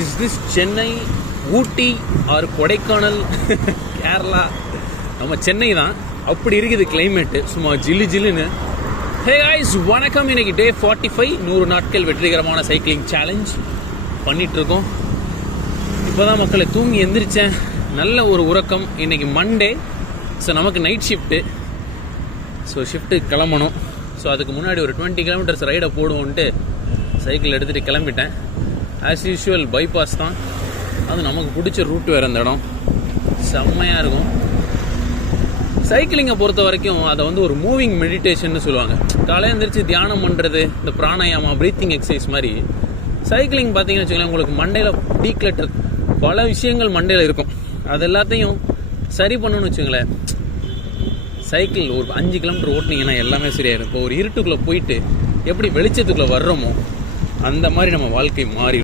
Is this Chennai, Ooty or Kodaikanal, Kerala? நம்ம சென்னை தான். அப்படி இருக்குது கிளைமேட்டு, சும்மா ஜில்லு ஜில்லுன்னு. ஹே காய்ஸ், வணக்கம். இன்னைக்கு டே 45, 100 நாட்கள் வெற்றிகரமான சைக்கிளிங் சேலஞ்ச் பண்ணிகிட்ருக்கோம். இப்போ தான் மக்களை தூங்கி எந்திரிச்சேன். நல்ல ஒரு உறக்கம். இன்றைக்கி மண்டே. ஸோ நமக்கு நைட் ஷிஃப்ட்டு. ஸோ ஷிஃப்ட்டுக்கு கிளம்பணும். ஸோ அதுக்கு முன்னாடி ஒரு 20 கிலோமீட்டர்ஸ் ரைடை போடுவோன்ட்டு சைக்கிள் எடுத்துகிட்டு கிளம்பிட்டேன். ஆஸ் யூஷுவல் பைபாஸ் தான். அது நமக்கு பிடிச்ச ரூட் வேறு அந்த இடம். செம்மையாக இருக்கும். சைக்கிளிங்கை பொறுத்த வரைக்கும் அதை வந்து ஒரு மூவிங் மெடிடேஷன் சொல்லுவாங்க. காலையில் எழுந்திரிச்சு தியானம் பண்ணுறது, இந்த பிராணாயாமா, ப்ரீத்திங் எக்ஸசைஸ் மாதிரி. சைக்கிளிங் பார்த்தீங்கன்னு வச்சுக்கோங்களேன், உங்களுக்கு மண்டையில் டீக்ளட்டர் பல விஷயங்கள் மண்டையில் இருக்கும். அது எல்லாத்தையும் சரி பண்ணணும்னு வச்சுங்களேன். சைக்கிள் ஒரு 5 கிலோமீட்டர் ஓட்டினீங்கன்னா எல்லாமே சரியாயிடும். இப்போ ஒரு இருட்டுக்குள்ளே போயிட்டு எப்படி வெளிச்சத்துக்குள்ளே வர்றோமோ அந்த மாதிரி நம்ம வாழ்க்கை மாறி